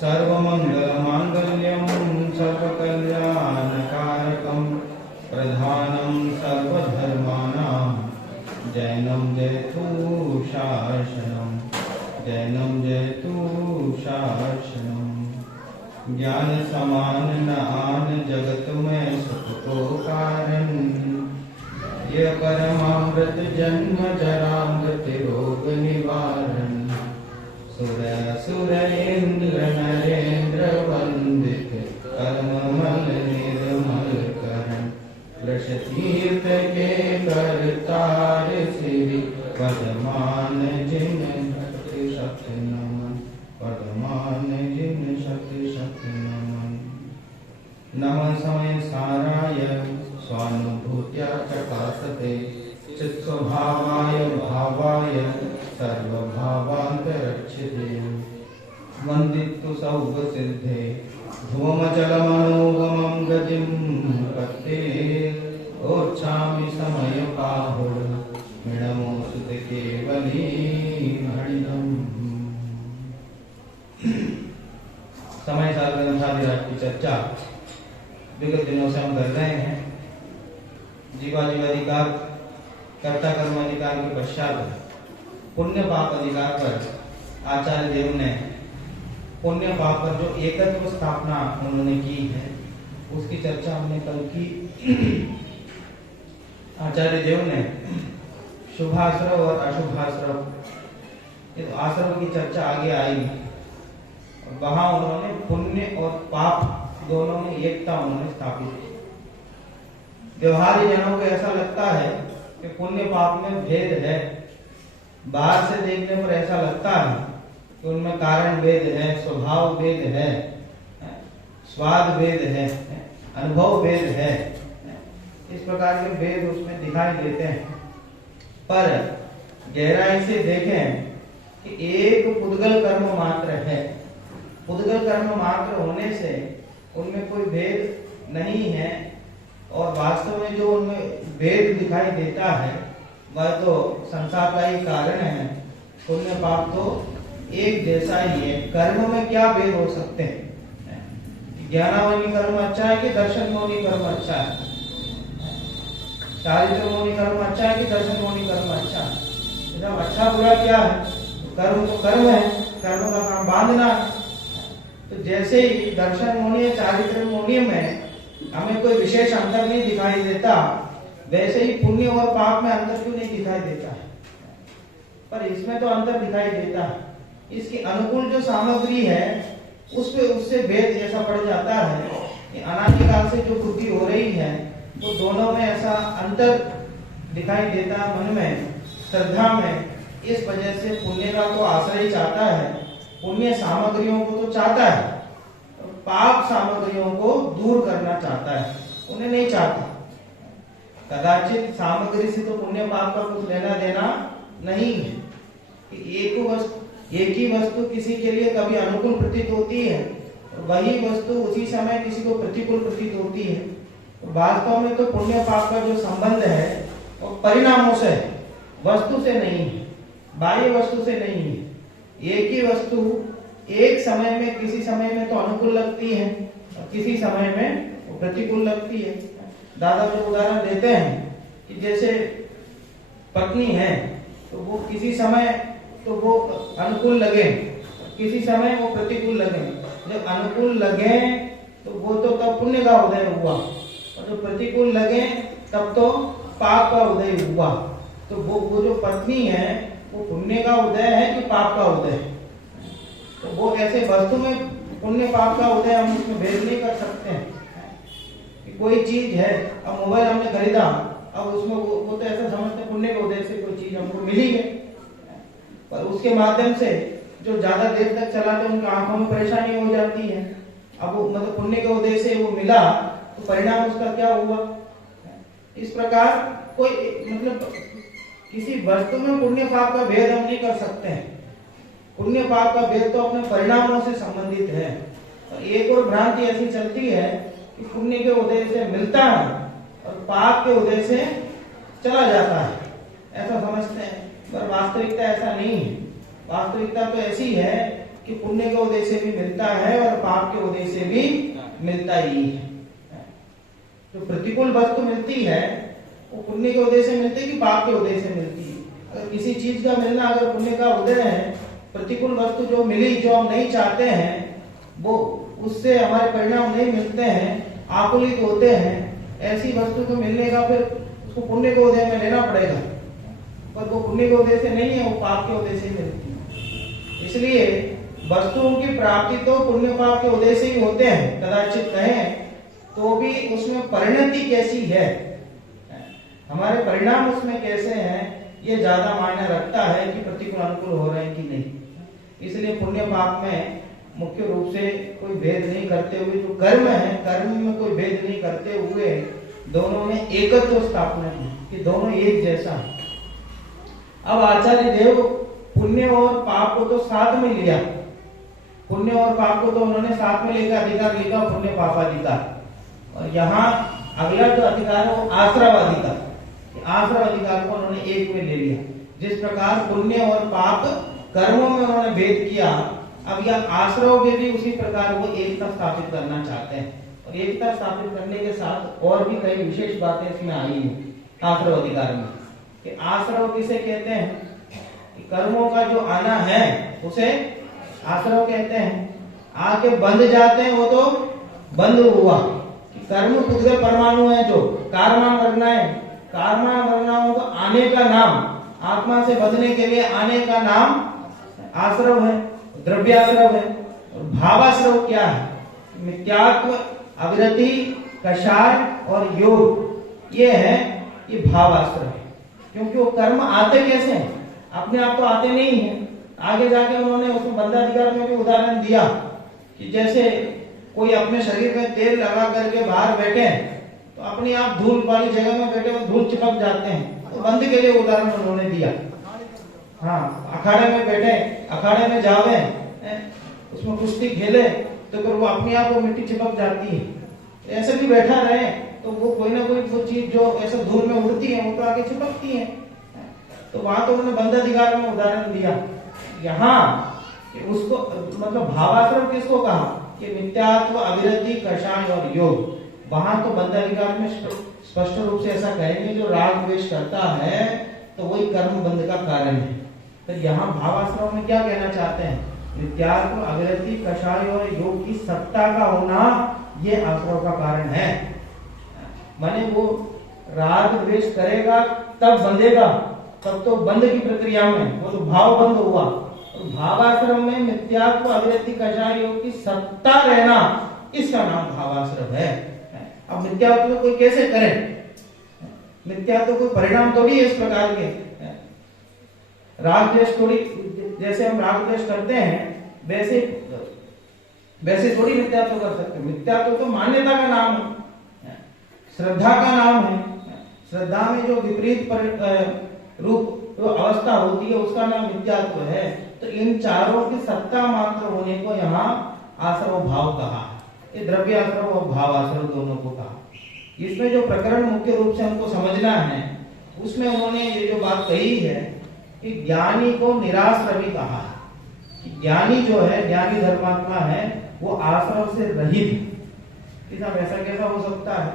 सर्वमंगलमांगल्यं सर्वकल्याणकारकं प्रधानं सर्वधर्माणां जैनं जयतु शासनम् ज्ञान समान न आन जगत में सुख को कारण ये परमामृत जन्म जरा मृत्यु रोग निवारण सुर असुर इंद्र नरेंद्र वंदित कर्ममल निर्मल करण वृष तीर्थ के करतार श्री वर्धमान जिन शक्ति नमन वर्धमान जिन शक्ति नमन नमः समय साराय स्वानुभूत्या चकासते चित्स्वभावाय भावाय सर्वभावान्तरक्षिते वन्दितु सौभ सिद्धे ध्रुवमचलमनोगमं गतिं पत्ते ओच्छामि समयपाहुः मृणमोऽस्तु केवलीमणिनम्। समय सार ग्रंथाधिराज की चर्चा विगत दिनों से हम कर रहे हैं। जीवाधिकार कर्ता कर्म अधिकार के पश्चात पुण्य पाप अधिकार पर आचार्य देव ने पुण्य पाप पर जो एकत्व स्थापना उन्होंने की है उसकी चर्चा हमने कल की। आचार्य देव ने शुभाश्रव और अशुभाश्रव ये तो आश्रव की चर्चा आगे आई। वहां उन्होंने पुण्य और पाप दोनों में एकता उन्होंने स्थापित की। व्यवहारी जनों को ऐसा लगता है कि पुण्य पाप में भेद है। बाहर से देखने पर ऐसा लगता है कि उनमें कारण भेद है, स्वभाव भेद है, स्वाद भेद है, अनुभव भेद है। इस प्रकार के भेद उसमें दिखाई देते हैं। पर गहराई से देखें कि एक पुद्गल कर्म मात्र है। पुद्गल कर्म मात्र होने से उनमें कोई भेद नहीं है और वास्तव में जो उनमें भेद दिखाई देता है वह तो संसार का ही कारण है। पुण्य पाप तो एक जैसा ही है। कर्म में क्या भेद हो सकते हैं? ज्ञानावनी कर्म अच्छा है कि दर्शन मोनी कर्म अच्छा है? चारित्र मोनी कर्म अच्छा है कि दर्शन मोनी कर्म अच्छा है? जब अच्छा बुरा क्या है? कर्म तो कर्म है, कर्म का काम बांधना। तो जैसे ही दर्शन मोनी या चारित्र मोनी में हमें कोई विशेष अंतर नहीं दिखाई देता, वैसे ही पुण्य और पाप में अंतर क्यों नहीं दिखाई देता है? पर इसमें तो अंतर दिखाई देता है। इसकी अनुकूल जो सामग्री है उससे भेद ऐसा पड़ जाता है कि अनादिकाल से जो बुद्धि हो रही है वो दोनों में ऐसा अंतर दिखाई देता है मन में, श्रद्धा में। इस वजह से पुण्य का तो आश्रय चाहता है, पुण्य सामग्रियों को तो चाहता है, पाप सामग्रियों को दूर करना चाहता है, उन्हें नहीं चाहता। कदाचित सामग्री से तो पुण्य पाप का कुछ लेना देना नहीं है। एक ही वस्तु किसी के लिए कभी अनुकूल प्रतीत होती है और वही वस्तु उसी समय किसी को प्रतिकूल प्रतीत होती है। तो वास्तव में तो पुण्य पाप का जो संबंध है वो परिणामों से है, वस्तु से नहीं है, बाह्य वस्तु से नहीं है। एक ही वस्तु एक समय में किसी समय में तो अनुकूल लगती है और किसी समय में वो प्रतिकूल लगती है। दादा जो उदाहरण देते हैं कि जैसे पत्नी है तो वो किसी समय तो वो अनुकूल लगे, किसी समय वो प्रतिकूल लगे। जब अनुकूल लगे तो वो तो तब पुण्य का उदय हुआ और जब प्रतिकूल लगे तब तो पाप का उदय हुआ। तो वो जो पत्नी है वो पुण्य का उदय है कि पाप का उदय है? तो वो ऐसे वस्तु में पुण्य पाप का उदय हम उसमें भेद नहीं कर सकते हैं। कोई चीज है, अब मोबाइल हमने खरीदा, अब उसमें वो तो ऐसा समझते पुण्य के उदय से कोई चीज हमको मिली है, पर उसके माध्यम से जो ज्यादा देर तक चलाते उनकी आंखों में परेशानी हो जाती है। अब वो मतलब पुण्य के उदय से वो मिला तो परिणाम उसका क्या हुआ? इस प्रकार कोई मतलब किसी वस्तु में पुण्य पाप का भेद हम नहीं कर सकते हैं। पुण्य पाप का भेद तो अपने परिणामों से संबंधित है। और एक और भ्रांति ऐसी चलती है कि पुण्य के उदय से मिलता है और पाप के उदय से चला जाता है, ऐसा समझते हैं। पर वास्तविकता ऐसा नहीं है। वास्तविकता तो ऐसी है कि पुण्य के उदय से भी मिलता है और पाप के उदय से भी मिलता ही है। जो प्रतिकूल वस्तु मिलती है वो पुण्य के उदय से मिलती है कि पाप के उदय से मिलती है। अगर किसी चीज का मिलना अगर पुण्य का उदय है, प्रतिकूल वस्तु जो मिली जो हम नहीं चाहते हैं वो उससे हमारे परिणाम नहीं मिलते हैं, आकुलित होते हैं, ऐसी वस्तु को मिलने का फिर उसको पुण्य के उदय में लेना पड़ेगा, पर वो पुण्य के उदय से नहीं है, वो पाप के उदय से मिलती है। इसलिए वस्तुओं की प्राप्ति तो पुण्य पाप के उदय से ही होते हैं, कदाचित कहें तो भी उसमें परिणति कैसी है, हमारे परिणाम उसमें कैसे हैं, ये ज्यादा मायने रखता है कि प्रतिकूल अनुकूल हो रहे हैं कि नहीं। इसलिए पुण्य पाप में मुख्य रूप से कोई भेद नहीं करते हुए, जो कर्म है कर्म में कोई भेद नहीं करते हुए दोनों में एकत्व स्थापना की कि दोनों एक जैसा है। अब आचार्य देव पुण्य और पाप को तो साथ में लिया, पुण्य और पाप को तो उन्होंने साथ में लेकर अधिकार लिखा, पुण्य पापाधिकार। और यहाँ अगला जो अधिकार है वो आश्रवाधिकार, आश्रव अधिकार को उन्होंने एक में ले लिया। जिस प्रकार पुण्य और पाप कर्मों में उन्होंने भेद किया, अब यह आश्रव में भी उसी प्रकार वो एकता स्थापित करना चाहते हैं। और एकता स्थापित करने के साथ और भी कई विशेष बातें इसमें आई हैं आश्रव अधिकार में, कि आश्रव किसे कहते हैं, कि कर्मों का जो आना है उसे आश्रव कहते हैं। आके बंध जाते हैं वो तो बंद हुआ, कि कर्म खुद परमाणु है, जो कारमान वर्णाएं, कारमान वर्णाओं को आने का नाम, आत्मा से बंधने के लिए आने का नाम आश्रव है, द्रव्याश्रव है। और भावाश्रव क्या है, मिथ्यात्व, अविरति, कषाय और योग, ये है ये भावाश्रव है। क्योंकि वो कर्म आते कैसे हैं, अपने आप तो आते नहीं है। आगे जाके उन्होंने उसमें बंधाधिकार में भी उदाहरण दिया कि जैसे कोई अपने शरीर में तेल लगा करके बाहर बैठे तो अपने आप धूल वाली जगह में बैठे हुए धूल चिपक जाते हैं, तो बंद के लिए उदाहरण उन्होंने दिया। हाँ, अखाड़े में बैठे, अखाड़े में जावे, उसमें कुश्ती खेले तो फिर वो अपने आप वो मिट्टी चिपक जाती है। ऐसे भी बैठा रहे तो वो कोई ना कोई वो चीज जो ऐसे धूल में उड़ती है वो तो आगे चिपकती है। तो वहां तो उन्होंने बंध अधिकार में उदाहरण दिया। यहाँ उसको मतलब भावाश्रम किसको कहा कि मिथ्यात्व, अविरति, कषाय और योग। वहां तो बंध अधिकार में स्पष्ट रूप से ऐसा कहेंगे जो राग द्वेष करता है तो वही कर्म बंध का कारण है। तो यहाँ भावाश्रम में क्या कहना चाहते हैं, मिथ्यात्व, अविरति, कषाय और योग की सत्ता का होना ये आश्रव का कारण है। माने वो राग द्वेष करेगा तब बंधेगा, तब तो बंध की प्रक्रिया में वो तो भाव बंद हुआ। और भावाश्रम में मिथ्यात्व, अविरति, कषाय योग की सत्ता रहना, इसका नाम भावाश्रम है। अब मिथ्यात्व कोई कैसे करे, मिथ्यात्व कोई परिणाम थोड़ी है इस प्रकार के। राग द्वेष थोड़ी, जैसे हम राग द्वेष करते हैं वैसे वैसे थोड़ी मिथ्यात्व कर सकते हैं। मिथ्यात्व तो मान्यता का नाम है, श्रद्धा का नाम है। श्रद्धा में जो विपरीत रूप जो अवस्था होती है उसका नाम मिथ्यात्व है। तो इन चारों की सत्ता मात्र होने को यहाँ आश्रव भाव कहा है। ये द्रव्य आश्रव और भाव आश्रव दोनों को कहा। इसमें जो प्रकरण मुख्य रूप से हमको समझना है उसमें उन्होंने ये जो बात कही है कि ज्ञानी को निराश्रवी कहा है, कि ज्ञानी जो है, ज्ञानी धर्मात्मा है, वो आश्रव से रहित। ऐसा कैसा हो सकता है,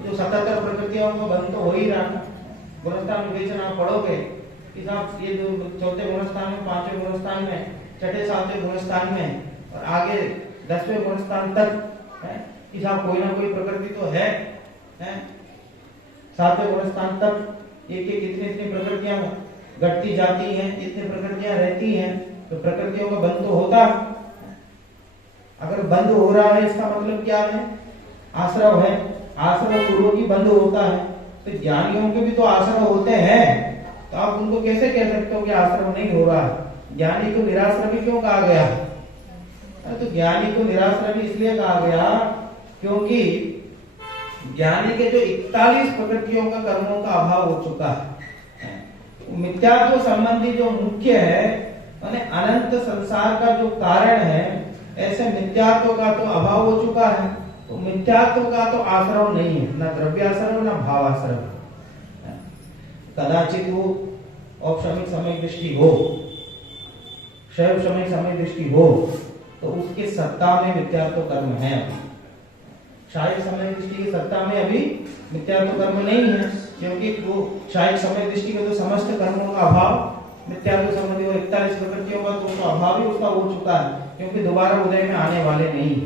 जो 77 प्रकृतियों को बंद तो हो ही रहा। गुणस्थान विवेचन आप पढ़ोगे कि साहब ये जो चौथे गुणस्थान में, पांचवें गुणस्थान में, छठे सातवें गुणस्थान में और आगे 10वें गुणस्थान तक है कि साहब कोई ना कोई प्रकृति तो है। 7वें गुणस्थान तक एक एक इतनी प्रकृतियां घटती जाती हैं, इतनी प्रकृतियां रहती हैं, तो प्रकृतियों का बंद तो होता। अगर बंद हो रहा है इसका मतलब क्या है, आश्रव है, आश्रव पूर्व की बंद होता है। तो ज्ञानियों के भी तो आश्रव होते हैं, तो आप उनको कैसे कह सकते हो कि आश्रव नहीं हो रहा है। ज्ञानी को निराश्रवी क्यों कहा गया, तो ज्ञानी को निराश्रवी इसलिए कहा गया क्योंकि ज्ञानी के जो 41 प्रकृतियों का कर्मों का अभाव हो चुका है। मिथ्यात्व संबंधी जो मुख्य है माने अनंत संसार का जो कारण है, ऐसे मिथ्यात्व का तो अभाव हो चुका है। तो मिथ्यात्व का तो आश्रव नहीं है, ना द्रव्याश्रव ना भावाश्रव। कदाचित वो औपशमिक समय दृष्टि हो, क्षय समय समय दृष्टि हो तो उसके सत्ता में मिथ्यात्व कर्म है। क्षय समय दृष्टि की सत्ता में अभी मिथ्यात्व कर्म नहीं है, क्योंकि वो क्षय समय दृष्टि में तो समस्त कर्मों का अभाव मिथ्यात्व संबंधी वो 41 प्रकृतियों का तो उसका अभाव ही उसका हो चुका है, क्योंकि दोबारा उदय में आने वाले नहीं है।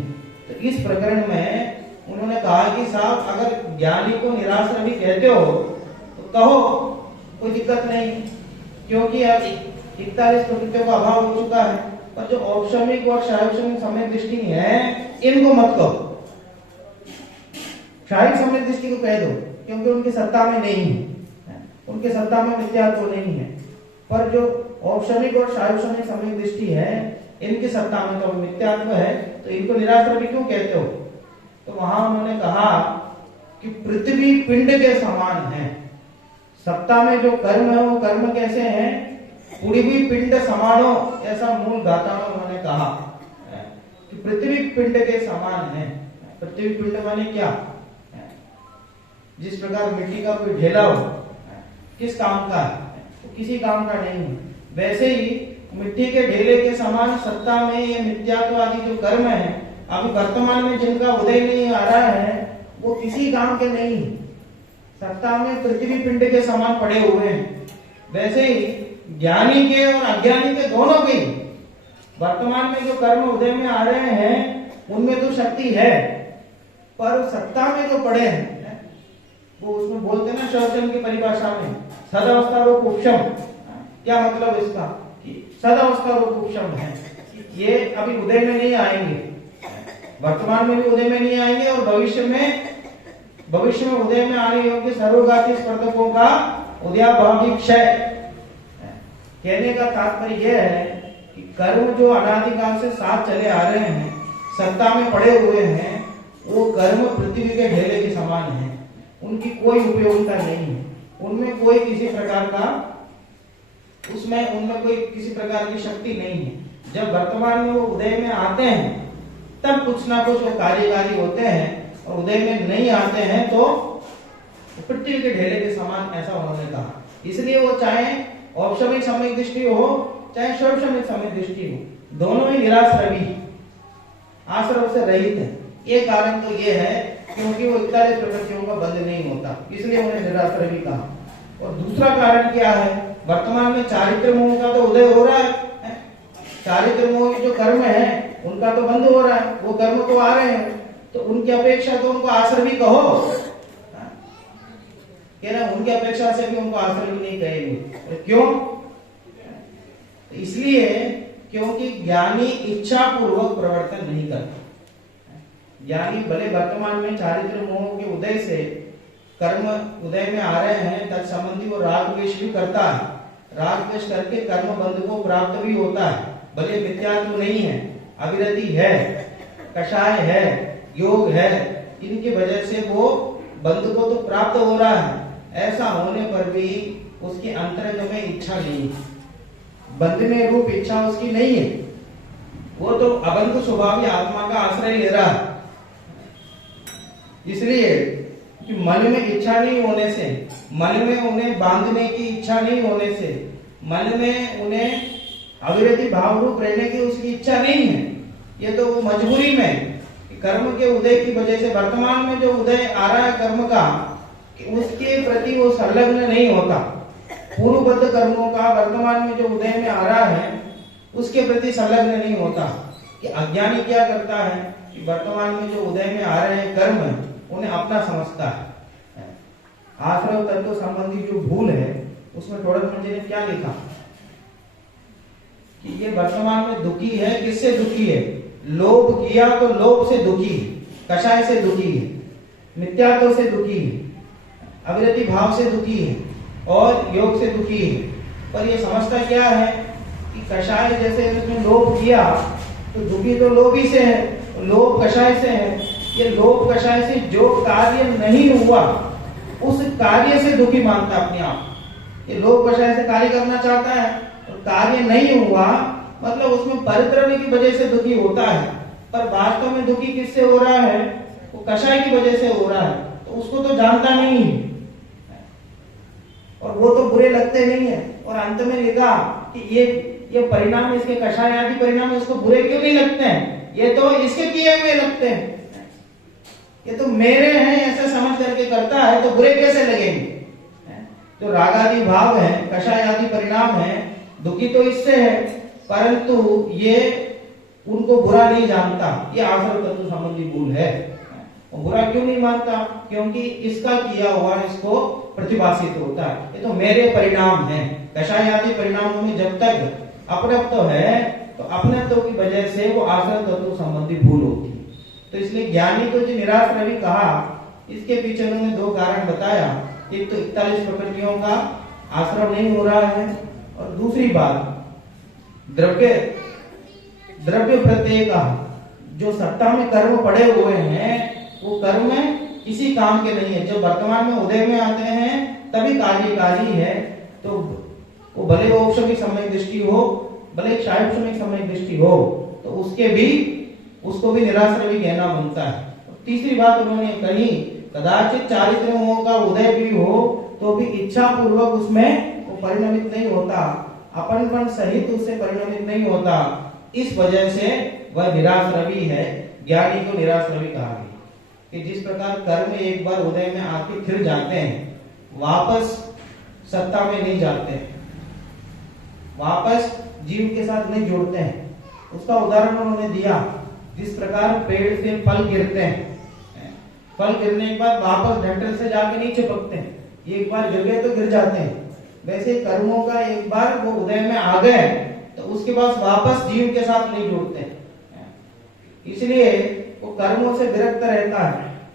तो इस प्रकरण में उन्होंने कहा कि साहब अगर ज्ञानी को निराश्रमी कहते हो तो कहो, कोई दिक्कत नहीं, क्योंकि अब 41 प्रकृतियों का अभाव हो चुका है। पर जो औपशमिक और क्षायोपशमिक समय दृष्टि है इनको मत कहो। क्षायिक समय दृष्टि को कह दो, क्योंकि उनकी सत्ता में नहीं है, उनके सत्ता में मिथ्यात्व नहीं है। पर जो औपशमिक और क्षायोपशमिक समय दृष्टि है इनकी सत्ता में तो मिथ्यात्व है, तो इनको निराश्रमी क्यों कहते हो? तो वहां उन्होंने कहा कि पृथ्वी पिंड के समान है। सत्ता में जो कर्म है वो कर्म कैसे हैं? पृथ्वी पिंड समानो, ऐसा मूल गाथा में उन्होंने कहा कि पृथ्वी पिंड के समान है। पृथ्वी पिंड माने क्या? जिस प्रकार मिट्टी का कोई ढेला हो, किस काम का है? तो किसी काम का नहीं है। वैसे ही मिट्टी के ढेले के समान सत्ता में ये मिथ्यात्व आदि जो कर्म है अभी वर्तमान में जिनका उदय नहीं आ रहा है वो किसी काम के नहीं, सत्ता में पृथ्वी पिंड के समान पड़े हुए हैं। वैसे ही ज्ञानी के और अज्ञानी के दोनों के वर्तमान में जो कर्म उदय में आ रहे हैं उनमें तो शक्ति है, पर सत्ता में जो पड़े हैं वो उसमें बोलते हैं ना शौचन की परिभाषा में सदावस्था रूप उपशम। क्या मतलब इसका? कि सदावस्था रूप उपशम है, ये अभी उदय में नहीं आएंगे, वर्तमान में भी उदय में नहीं आएंगे और भविष्य में उदय में आने योग्य सर्वघाती स्पर्धकों का उदयाभावी क्षय। कहने का तात्पर्य यह है कि कर्म जो अनादिकाल से साथ चले आ रहे हैं, सत्ता में पड़े हुए हैं, वो कर्म पृथ्वी के ढेले के समान है, उनकी कोई उपयोगिता नहीं है, उनमें कोई किसी प्रकार का उनमें कोई किसी प्रकार की शक्ति नहीं है। जब वर्तमान में वो उदय में आते हैं तब कुछ ना कुछ वो कार्यकारी होते हैं, और उदय में नहीं आते हैं तो पृथ्वी के ढेले के समान, ऐसा उन्होंने कहा। इसलिए वो चाहे औपशमिक समय दृष्टि हो चाहे शौपशमिक समय दृष्टि हो, दोनों ही निराश्रवी, आश्रम से रहित है। ये कारण तो ये है क्योंकि वो 41 प्रकृतियों का बंध नहीं होता, इसलिए उन्हें निराश्रवी कहा। और दूसरा कारण क्या है? वर्तमान में चारित्र मोह का तो उदय हो रहा है, चारित्र मोह जो कर्म है उनका तो बंद हो रहा है, वो कर्म तो आ रहे हैं, तो उनकी अपेक्षा तो उनको आश्रवी कहो, कह रहे उनकी अपेक्षा से भी उनको आश्रवी नहीं कहेंगे। क्यों? इसलिए क्योंकि ज्ञानी इच्छा पूर्वक प्रवर्तन नहीं करता। ज्ञानी भले वर्तमान में चारित्र मोह के उदय से कर्म उदय में आ रहे हैं, तत्संबंधी वो राग द्वेष भी करता है, राग द्वेष करके कर्म बंध को प्राप्त भी होता है, भले मिथ्यात्व नहीं है, अविरति है, कषाय है, योग है, इनकी वजह से वो बंध को तो प्राप्त हो रहा है। ऐसा होने पर भी उसके अंतरंग में इच्छा नहीं है, बंध में रूप इच्छा उसकी नहीं है, वो तो अबंध स्वभावी आत्मा का आश्रय ले रहा है। इसलिए कि मन में इच्छा नहीं होने से, मन में उन्हें बांधने की इच्छा नहीं होने से, मन में उन्हें अविरति भाव रूप रहने की उसकी इच्छा नहीं है, ये तो वो मजबूरी में कर्म के उदय की वजह से वर्तमान में जो उदय आ रहा है कर्म का, कि उसके प्रति वो संलग्न नहीं होता। पूर्वबद्ध कर्मों का वर्तमान में जो उदय में आ रहा है उसके प्रति संलग्न नहीं होता। कि अज्ञानी क्या करता है कि वर्तमान में जो उदय में आ रहे हैं कर्म उन्हें अपना समझता है। आश्रय तत्व संबंधी जो भूल है उसमें टोडरमल जी ने क्या लिखा कि ये वर्तमान में दुखी है। किससे दुखी है? लोभ किया तो लोभ से दुखी है, कषाय से दुखी है, मिथ्यात्व से दुखी है, अविरति भाव से दुखी है और योग से दुखी है। पर ये समझता क्या है कि कषाय जैसे इसमें लोभ किया तो दुखी तो लोभी से है, लोभ कषाय से है। ये लोभ कषाय से जो कार्य नहीं हुआ उस कार्य से दुखी मानता अपने आप। ये लोभ कषाय से कार्य करना चाहता है और कार्य नहीं हुआ मतलब उसमें परित्रय की वजह से दुखी होता है, पर वास्तव में दुखी किससे हो रहा है? वो कषाय की वजह से हो रहा है, तो उसको तो जानता नहीं है और वो तो बुरे लगते नहीं है। और अंत में लिखा कि ये परिणाम, इसके कषाय आदि परिणाम उसको बुरे क्यों नहीं लगते हैं? ये तो इसके किए हुए लगते हैं, ये तो मेरे हैं ऐसे समझ करके करता है, तो बुरे कैसे लगेंगे? जो राग आदि भाव है, कषाय आदि परिणाम है, दुखी तो इससे है, परंतु ये उनको बुरा नहीं जानता। ये आश्रव तत्व संबंधी भूल है। वो बुरा क्यों नहीं मानता? क्योंकि इसका किया हुआ इसको प्रतिभाषित होता है। ये तो मेरे परिणाम हैं। कषाय आदि परिणामों में जब तक अपनत्व है, तो अपनत्व की वजह से वो आश्रव तत्व संबंधी भूल होती है। तो इसलिए ज्ञानी को जो निराश्रवी कहा, इसके पीछे उन्होंने दो कारण बताया। एक तो 41 प्रकृतियों का आश्रव नहीं हो रहा है, और दूसरी बात द्रव्य प्रत्यय का जो सत्ता में कर्म पड़े हुए हैं, वो कर्म किसी काम के नहीं है। जब वर्तमान में उदय में आते हैं तभी कार्यकारी है, तो वो भले औक्षणिक समय दृष्टि हो, भले क्षायक्षणिक समय दृष्टि हो, तो उसको भी निराश्रवी कहना बनता है। तीसरी बात उन्होंने कही, कदाचित चारित्र मोह का उदय भी हो तो भी इच्छा पूर्वक उसमें वो परिणमित नहीं होता, अपनपन सहित उससे परिणमित नहीं होता। इस वजह से वह निराश्रवी है। ज्ञानी को निराश्रवी कहा गया कि जिस प्रकार कर्म एक बार उदय में आके फिर जाते हैं, वापस सत्ता में नहीं जाते, वापस जीव के साथ नहीं जुड़ते हैं। उसका उदाहरण उन्होंने दिया, जिस प्रकार पेड़ से फल गिरते हैं, फल गिरने के बाद वापस डंठल से जाके नहीं चिपकते हैं, एक बार गिर गए तो गिर जाते हैं। वैसे कर्मों का एक बार वो उदय में आ गए तो उसके बाद वापस जीव के साथ नहीं जुड़ते हैं, इसलिए वो कर्मों से विरक्त रहता है।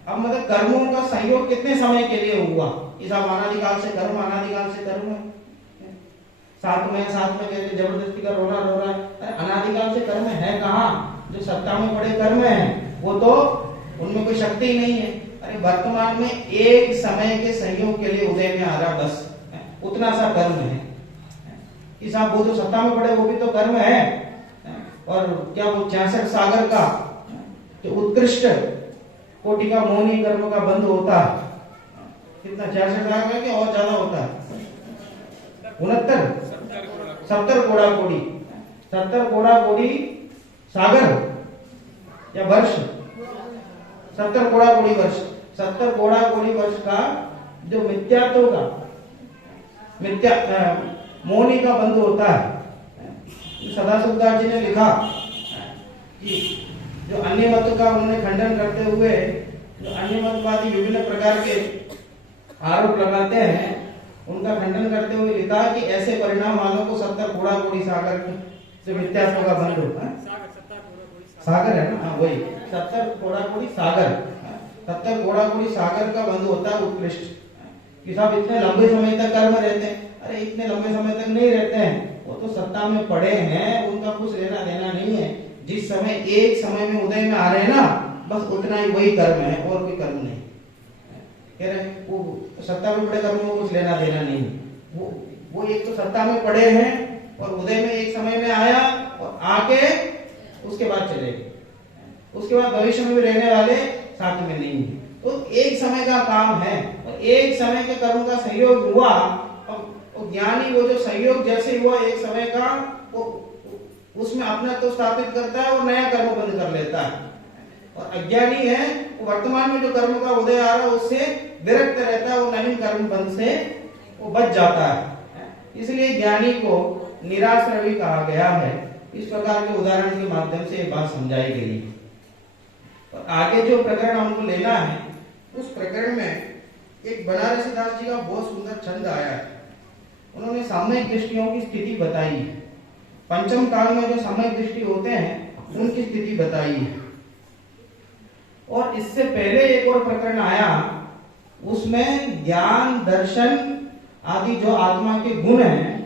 अब मतलब कर्मों का संयोग कितने समय के लिए हुआ? इस अनादिकाल से कर्म, अनादिकाल से कर्म है। साथ में कहते जबरदस्ती का रोना रो रहा है, अनादिकाल से कर्म है कहाँ? जो सत्ता में पड़े कर्म है वो तो उनमें कोई शक्ति ही नहीं है। अरे वर्तमान में एक समय के संयोग के लिए उदय में आ रहा, बस उतना सा कर्म है। कि साहब वो जो सत्ता में पड़े वो भी तो कर्म है। और क्या वो 66 सागर का जो उत्कृष्ट कोटि का मोहनी कर्म का बंध होता है, कितना 66 सागर है कि और ज्यादा होता है? 70 कोड़ा कोड़ी सागर या वर्ष, 70 कोड़ा कोड़ी वर्ष, 70 कोड़ा कोड़ी वर्ष का जो मिथ्यात्व का मोहनी का बंध होता है। सदाशिवदास जी ने लिखा कि जो अन्य मत का उन्होंने खंडन करते हुए जो अन्य मतवादी विभिन्न प्रकार के आरोप लगाते हैं, उनका खंडन करते हुए लिखा कि ऐसे परिणाम वालों को 70 कोड़ा कोड़ी सागर से मिथ्यात्व का बंध होता है। सागर है ना, वही 70 कोड़ा कोड़ी सागर, 70 कोड़ा कोड़ी सागर का बंध होता है उत्कृष्ट। कि साहब इतने लंबे समय तक कर्म रहते हैं, अरे इतने लंबे समय तक नहीं रहते हैं, वो तो सत्ता में पड़े हैं, उनका कुछ लेना देना नहीं है। जिस समय एक समय में उदय में आ रहे हैं ना, बस उतना ही वही कर्म है और कोई कर्म नहीं। कह रहे वो सत्ता में पड़े कर्मों को कुछ लेना देना नहीं, वो एक तो सत्ता में पड़े हैं और उदय में एक समय में आया और आके उसके बाद चले गए, उसके बाद भविष्य में भी रहने वाले साथ में नहीं है। तो एक समय का काम है और एक समय के कर्म का संयोग हुआ, और ज्ञानी वो जो संयोग जैसे हुआ एक समय का, वो उसमें अपना तो स्थापित करता है और नया कर्म बंद कर लेता है। और अज्ञानी है वो वर्तमान में जो कर्म का उदय आ रहा है उससे विरक्त रहता है, वो नवीन कर्म बंद से वो बच जाता है। इसलिए ज्ञानी को निराश्रवी कहा गया है। इस प्रकार के उदाहरण के माध्यम से ये बात समझाई गई है। और आगे जो प्रकरण हमको लेना है, उस प्रकरण में एक बनारसीदास जी का बहुत सुंदर छंद आया है। उन्होंने सामयिक दृष्टियों की स्थिति बताई है। पंचम काल में जो सामयिक दृष्टि होते हैं उनकी स्थिति बताई है। और इससे पहले एक और प्रकरण आया, उसमें ज्ञान दर्शन आदि जो आत्मा के गुण हैं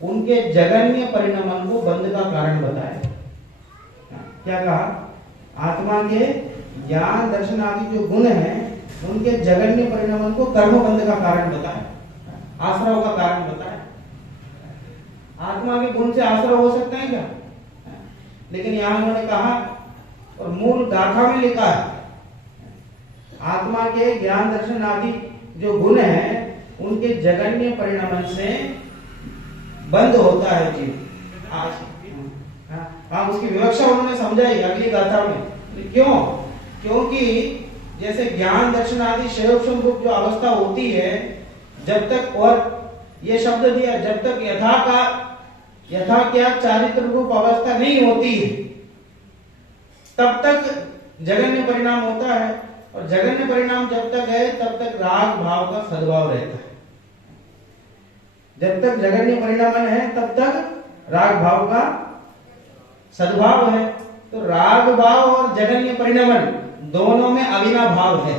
उनके जगन्य परिणमन को बंध का कारण बताया। क्या कहा? आत्मा के ज्ञान दर्शन आदि जो गुण हैं उनके जगन्य परिणमन को कर्म बंध का कारण बताया, आश्रव का कारण बताया। आत्मा के गुण से आश्रव हो सकता है क्या? लेकिन यहां उन्होंने कहा और मूल गाथा में लिखा है, आत्मा के ज्ञान दर्शन आदि जो गुण हैं उनके जगन्य परिणमन से बंद होता है जीव। हाँ, उसकी विवक्षा उन्होंने समझाई अगली गाथा में। क्यों? क्योंकि जैसे ज्ञान दर्शन आदि शैव रूप जो अवस्था होती है, जब तक, और ये शब्द दिया, जब तक यथा क्या चारित्र रूप अवस्था नहीं होती है, तब तक जगन्य परिणाम होता है। और जगन्य परिणाम जब तक है, तब तक राग भाव का सद्भाव रहता है। जब तक जगन्य परिणामन है, तब तक राग भाव का सद्भाव है। तो राग भाव और जगन्य परिणामन दोनों में अविनाभाव है।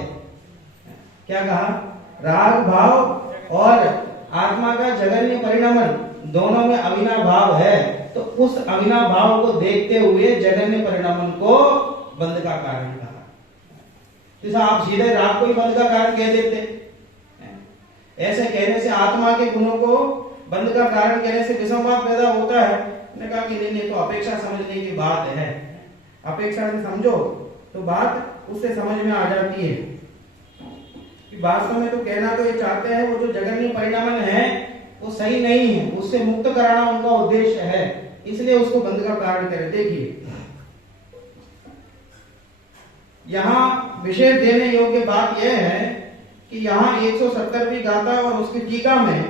क्या कहा? राग भाव और आत्मा का जगन्य परिणामन दोनों में अविनाभाव है। तो उस अविनाभाव को देखते हुए जगन्य परिणामन को बंध का कारण कहा। जैसा आप सीधे राग को ही बंध का कारण कह देते, ऐसे कहने से आत्मा के गुणों को बंध का कारण कहने से विसंवाद पैदा होता है। मैंने कहा कि नहीं, तो अपेक्षा समझने की बात है। अपेक्षा से समझो तो बात उससे समझ में आ जाती है कि वास्तव में तो कहना तो ये चाहते हैं, वो जो जगन्य परिणामन है वो सही नहीं है, उससे मुक्त कराना उनका उद्देश्य है, इसलिए उसको बंध का कारण करें। देखिए यहाँ विशेष देने योग्य बात यह है कि यहाँ 170वीं गाथा और उसकी टीका में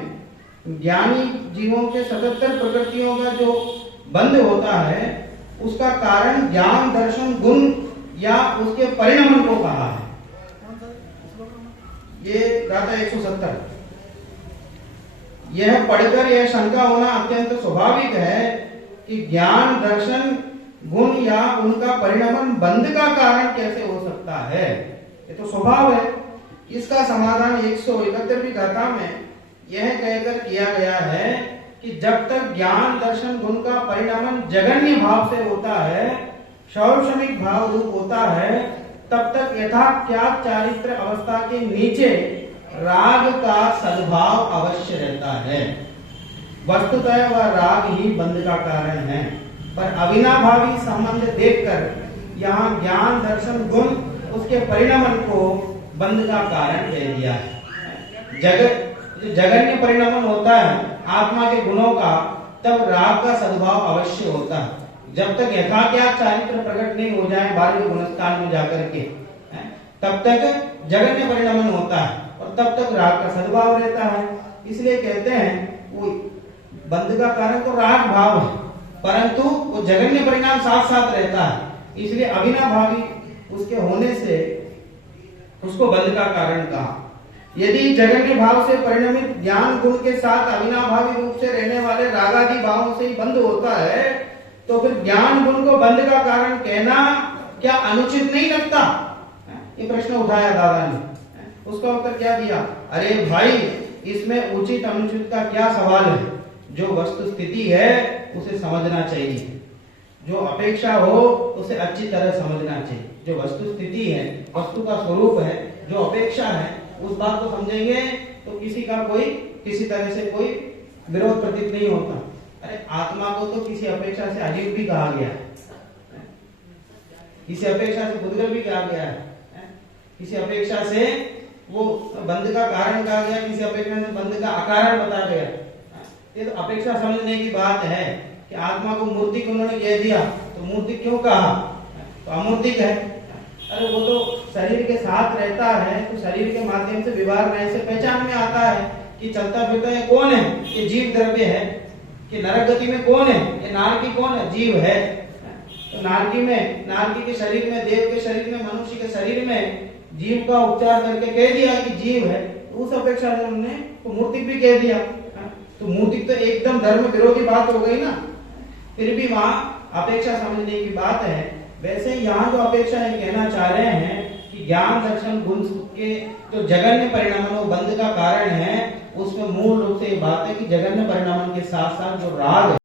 ज्ञानी जीवों के 77 प्रकृतियों का जो बंध होता है, उसका कारण ज्ञान दर्शन गुण या उसके परिणामन को कहा है। ये गाथा 170। यह पढ़कर यह शंका होना अत्यंत स्वाभाविक है कि ज्ञान दर्शन गुण या उनका परिणामन बंध का कारण कैसे हो सकता है। ये तो स्वभाव है। इसका समाधान 171वीं गाथा में यह कहकर किया गया है कि जब तक ज्ञान दर्शन गुण का परिणामन जगन्य भाव से होता है, शौर्षमिक भाव रूप होता है, तब तक यथा क्या चारित्र अवस्था के नीचे राग का सद्भाव अवश्य रहता है। वस्तुतः वह राग ही बंध का कारण है, पर अविनाभावी संबंध देखकर यहाँ ज्ञान दर्शन गुण उसके परिणामन को बंध का कारण कह दिया है। जगन्य परिणामन होता है आत्मा के गुणों का, तब राग का सद्भाव अवश्य होता है। जब तक यथाज्ञा चारित्र प्रकट नहीं हो जाए 12वें गुणस्थान में जाकर के, तब तक जगन्य परिणामन होता है और तब तक राग का सद्भाव रहता है। इसलिए कहते हैं वो बंध का कारण तो राग भाव है, परंतु वो जगन्य परिणाम साथ साथ रहता है। इसलिए अविनाभावी उसके होने से उसको बंध का कारण कहा। यदि जगन्य भाव से परिणमित ज्ञान गुण के साथ अविनाभावी रूप से रहने वाले रागादि भावों से ही बंध होता है, तो फिर ज्ञान गुण को बंध का कारण कहना क्या अनुचित नहीं लगता? ये प्रश्न उठाया दादा ने। उसका उत्तर क्या दिया? अरे भाई, इसमें उचित अनुचित का क्या सवाल है? जो वस्तु स्थिति है उसे समझना चाहिए, जो अपेक्षा हो उसे अच्छी तरह समझना चाहिए। जो वस्तु स्थिति है, वस्तु का स्वरूप है, जो अपेक्षा है, उस बात को समझेंगे तो किसी का कोई किसी तरह से कोई विरोध प्रतीत नहीं होता। अरे आत्मा को तो किसी अपेक्षा से अजीब भी कहा गया है, किसी अपेक्षा से भूतगल भी कहा गया है, किसी अपेक्षा से वो बंध का कारण कहा गया, किसी अपेक्षा से बंध का अकारण बताया गया। ये तो अपेक्षा समझने की बात है कि आत्मा को मूर्तिक उन्होंने कह दिया, तो मूर्तिक क्यों कहा? तो अमूर्तिक है। अरे वो तो शरीर के साथ रहता है, तो शरीर के माध्यम से व्यवहार में से पहचान में आता है कि चलता फिरता ये कौन है? ये जीव द्रव्य है। कि नरक गति में कौन है? ये नारकी कौन है? जीव है। तो नारकी के शरीर में, देव के शरीर में, मनुष्य के शरीर में जीव का उपचार करके कह दिया कि जीव है। तो उस अपेक्षा से उन्होंने तो मूर्तिक भी कह दिया। तो मूर्तिक तो एकदम धर्म विरोधी बात हो गई ना। फिर भी वहां अपेक्षा समझने की बात है। वैसे यहाँ जो अपेक्षा है कहना चाह रहे हैं कि ज्ञान दर्शन गुण के जो जगन्य परिणामन बंध का कारण है, उसमें मूल रूप से ये बात है कि जगन्य परिणामन के साथ साथ जो राग